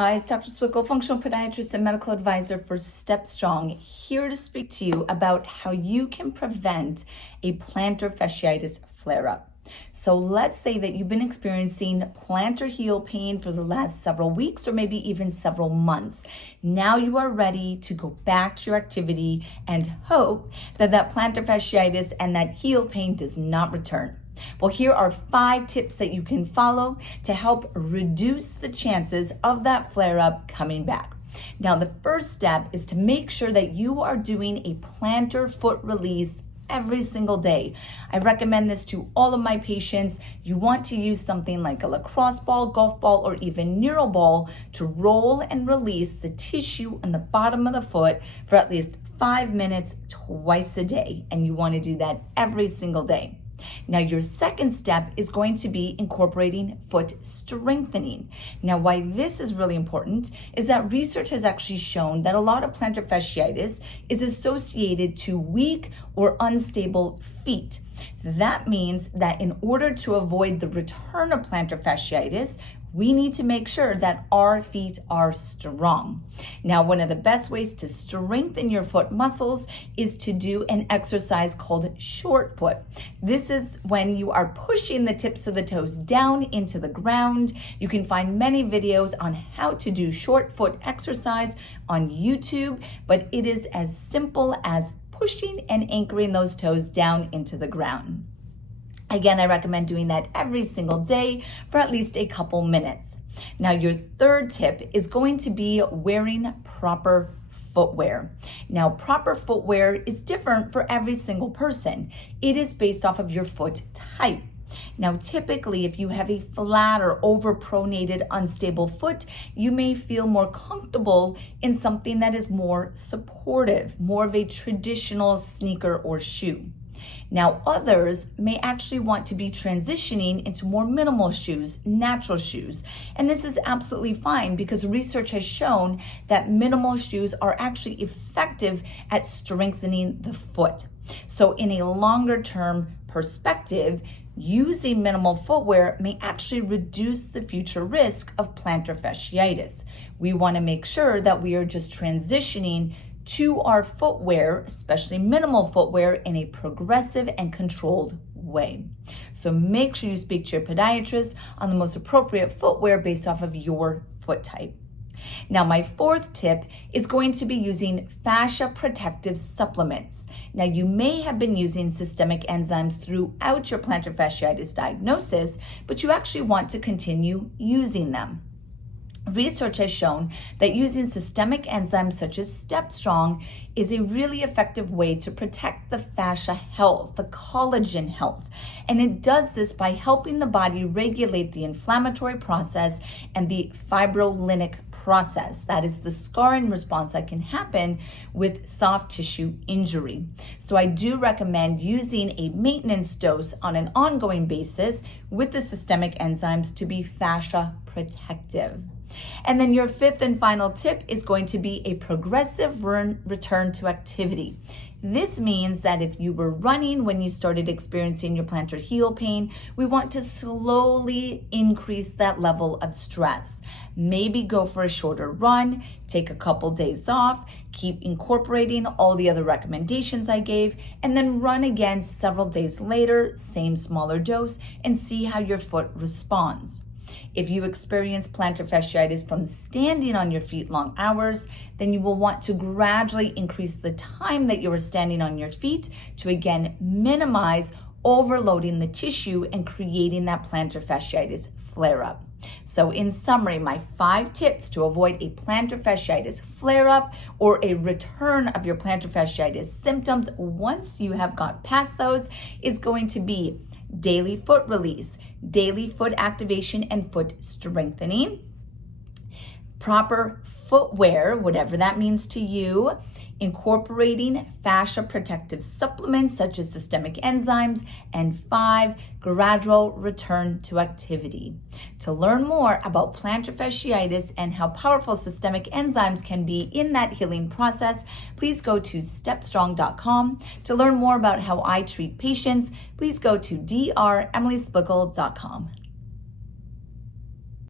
Hi, it's Dr. Splichal, functional podiatrist and medical advisor for Step Strong, here to speak to you about how you can prevent a plantar fasciitis flare-up. So let's say that you've been experiencing plantar heel pain for the last several weeks or maybe even several months. Now you are ready to go back to your activity and hope that that plantar fasciitis and that heel pain does not return. Well, here are 5 tips that you can follow to help reduce the chances of that flare-up coming back. Now, the first step is to make sure that you are doing a plantar foot release every single day. I recommend this to all of my patients. You want to use something like a lacrosse ball, golf ball, or even Neuro Ball to roll and release the tissue on the bottom of the foot for at least 5 minutes twice a day. And you want to do that every single day. Now, your second step is going to be incorporating foot strengthening. Now, why this is really important is that research has actually shown that a lot of plantar fasciitis is associated to weak or unstable feet. That means that in order to avoid the return of plantar fasciitis, we need to make sure that our feet are strong. Now, one of the best ways to strengthen your foot muscles is to do an exercise called short foot. This is when you are pushing the tips of the toes down into the ground. You can find many videos on how to do short foot exercise on YouTube, but it is as simple as pushing and anchoring those toes down into the ground. Again, I recommend doing that every single day for at least a couple minutes. Now, your third tip is going to be wearing proper footwear. Now, proper footwear is different for every single person. It is based off of your foot type. Now, typically, if you have a flat or overpronated, unstable foot, you may feel more comfortable in something that is more supportive, more of a traditional sneaker or shoe. Now, others may actually want to be transitioning into more minimal shoes, natural shoes. And this is absolutely fine because research has shown that minimal shoes are actually effective at strengthening the foot. So in a longer term perspective, using minimal footwear may actually reduce the future risk of plantar fasciitis. We want to make sure that we are just transitioning to our footwear, especially minimal footwear, in a progressive and controlled way. So make sure you speak to your podiatrist on the most appropriate footwear based off of your foot type. Now, my fourth tip is going to be using fascia protective supplements. Now, you may have been using systemic enzymes throughout your plantar fasciitis diagnosis, but you actually want to continue using them. Research has shown that using systemic enzymes such as Step Strong is a really effective way to protect the fascia health, the collagen health. And it does this by helping the body regulate the inflammatory process and the fibrinolytic process. That is the scarring response that can happen with soft tissue injury. So I do recommend using a maintenance dose on an ongoing basis with the systemic enzymes to be fascia protective. And then your fifth and final tip is going to be a progressive return to activity. This means that if you were running when you started experiencing your plantar heel pain, we want to slowly increase that level of stress. Maybe go for a shorter run, take a couple days off, keep incorporating all the other recommendations I gave, and then run again several days later, same smaller dose, and see how your foot responds. If you experience plantar fasciitis from standing on your feet long hours, then you will want to gradually increase the time that you are standing on your feet to again minimize overloading the tissue and creating that plantar fasciitis flare-up. So in summary, my 5 tips to avoid a plantar fasciitis flare-up or a return of your plantar fasciitis symptoms once you have got past those is going to be daily foot release, daily foot activation and foot strengthening, proper footwear, whatever that means to you, incorporating fascia protective supplements such as systemic enzymes, and 5, gradual return to activity. To learn more about plantar fasciitis and how powerful systemic enzymes can be in that healing process, please go to stepstrong.com. To learn more about how I treat patients, please go to dremisplichal.com.